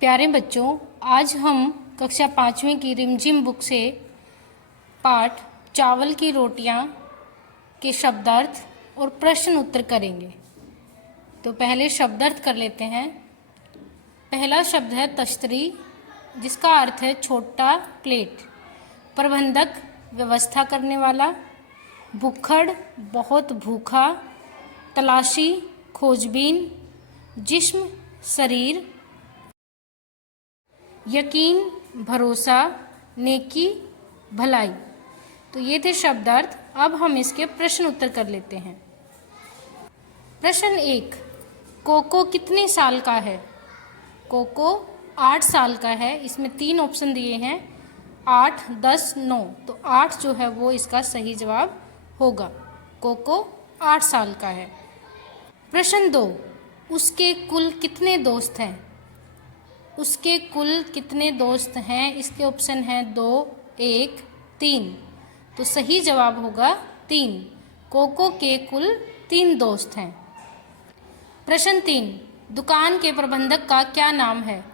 प्यारे बच्चों, आज हम कक्षा 5वीं की रिमझिम बुक से पाठ चावल की रोटियां के शब्दार्थ और प्रश्न उत्तर करेंगे। तो पहले शब्दार्थ कर लेते हैं। पहला शब्द है तश्तरी, जिसका अर्थ है छोटा प्लेट। प्रबंधक, व्यवस्था करने वाला। भुक्खड़, बहुत भूखा। तलाशी, खोजबीन। जिस्म, शरीर। यकीन, भरोसा। नेकी, भलाई। तो ये थे शब्दार्थ। अब हम इसके प्रश्न उत्तर कर लेते हैं। प्रश्न 1, कोको कितने साल का है? कोको 8 साल का है। इसमें 3 ऑप्शन दिए हैं, 8, 10, 9। तो 8 जो है वो इसका सही जवाब होगा। कोको 8 साल का है। प्रश्न 2, उसके कुल कितने दोस्त हैं? उसके कुल कितने दोस्त हैं? इसके ऑप्शन हैं 2, 1, 3। तो सही जवाब होगा 3। कोको के कुल 3 दोस्त हैं। प्रश्न 3, दुकान के प्रबंधक का क्या नाम है?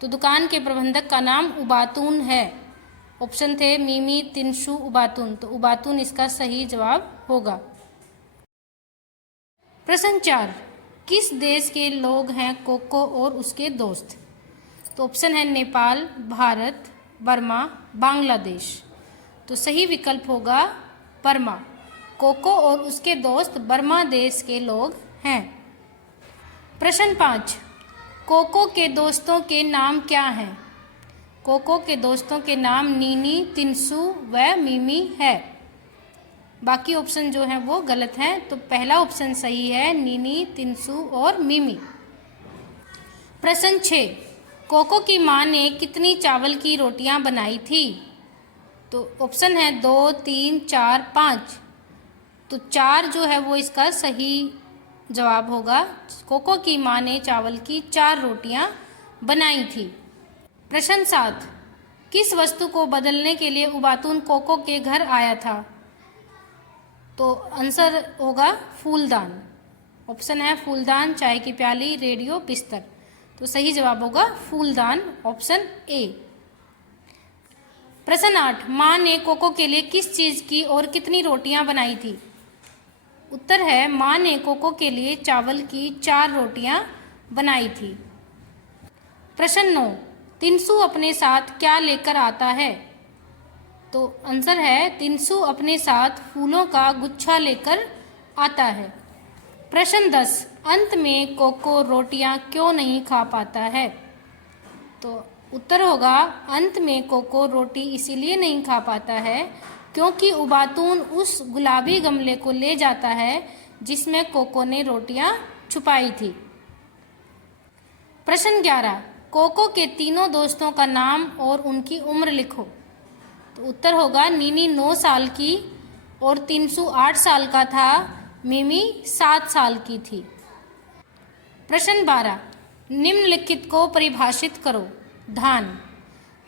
तो दुकान के प्रबंधक का नाम उबातून है। ऑप्शन थे मीमी, तिनसु, उबातून। तो उबातून इसका सही जवाब होगा। प्रश्न 4, किस देश के लोग हैं कोको और उसके दोस्त? तो ऑप्शन है नेपाल, भारत, बर्मा, बांग्लादेश। तो सही विकल्प होगा बर्मा। कोको और उसके दोस्त बर्मा देश के लोग हैं। प्रश्न 5, कोको के दोस्तों के नाम क्या हैं? कोको के दोस्तों के नाम नीनी, तिनसु व मीमी है। बाकी ऑप्शन जो हैं वो गलत हैं। तो पहला ऑप्शन सही है, नीनी, तिनसु और मीमी। प्रश्न 6, कोको की माँ ने कितनी चावल की रोटियां बनाई थी? तो ऑप्शन है 2, 3, 4, 5। तो 4 जो है वो इसका सही जवाब होगा। कोको की माँ ने चावल की 4 रोटियां बनाई थी। प्रश्न 7, किस वस्तु को बदलने के लिए उबातून कोको के घर आया था? तो आंसर होगा फूलदान। ऑप्शन है फूलदान, चाय की प्याली, रेडियो, बिस्तर। तो सही जवाब होगा फूलदान, ऑप्शन ए। प्रश्न 8, माँ ने कोको के लिए किस चीज की और कितनी रोटियां बनाई थी? उत्तर है माँ ने कोको के लिए चावल की 4 रोटियां बनाई थी। प्रश्न 9, तिनसु अपने साथ क्या लेकर आता है? तो आंसर है तिनसु अपने साथ फूलों का गुच्छा लेकर आता है। प्रश्न 10, अंत में कोको रोटियां क्यों नहीं खा पाता है? तो उत्तर होगा अंत में कोको रोटी इसीलिए नहीं खा पाता है क्योंकि उबातून उस गुलाबी गमले को ले जाता है जिसमें कोको ने रोटियां छुपाई थी। प्रश्न 11, कोको के तीनों दोस्तों का नाम और उनकी उम्र लिखो। तो उत्तर होगा नीनी 9 साल की और तिनसु 8 साल का था, मिमी 7 साल की थी। प्रश्न 12, निम्नलिखित को परिभाषित करो। धान,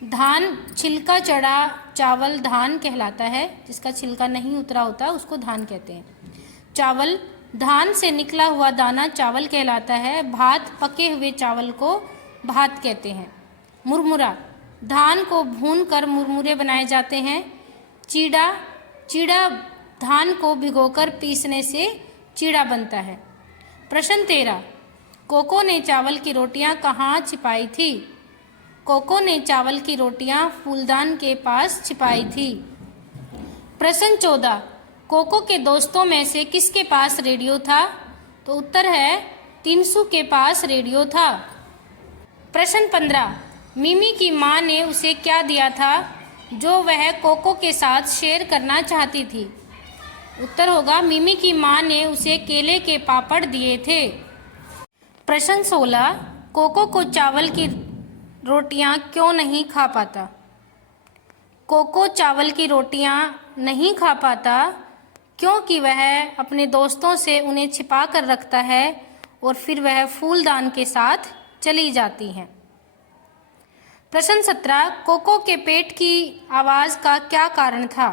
धान छिलका चढ़ा चावल धान कहलाता है। जिसका छिलका नहीं उतरा होता उसको धान कहते हैं। चावल, धान से निकला हुआ दाना चावल कहलाता है। भात, पके हुए चावल को भात कहते हैं। मुरमुरा, धान को भून कर मुरमुरे बनाए जाते हैं। चीड़ा, चीड़ा धान को भिगोकर पीसने से चीड़ा बनता है। प्रश्न 13, कोको ने चावल की रोटियां कहाँ छिपाई थी? कोको ने चावल की रोटियां फूलदान के पास छिपाई थी। प्रश्न 14, कोको के दोस्तों में से किसके पास रेडियो था? तो उत्तर है तिनसु के पास रेडियो था। प्रश्न 15, मिमी की माँ ने उसे क्या दिया था जो वह कोको के साथ शेयर करना चाहती थी? उत्तर होगा मिमी की माँ ने उसे केले के पापड़ दिए थे। प्रश्न 16, कोको को चावल की रोटियां क्यों नहीं खा पाता? कोको चावल की रोटियां नहीं खा पाता क्योंकि वह अपने दोस्तों से उन्हें छिपा कर रखता है और फिर वह फूलदान के साथ चली जाती हैं। प्रश्न 17, कोको के पेट की आवाज़ का क्या कारण था?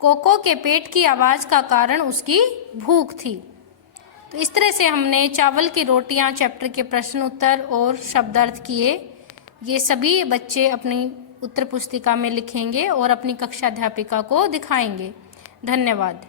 कोको के पेट की आवाज़ का कारण उसकी भूख थी। तो इस तरह से हमने चावल की रोटियां चैप्टर के प्रश्न उत्तर और शब्दार्थ किए। ये सभी बच्चे अपनी उत्तर पुस्तिका में लिखेंगे और अपनी कक्षा अध्यापिका को दिखाएंगे। धन्यवाद।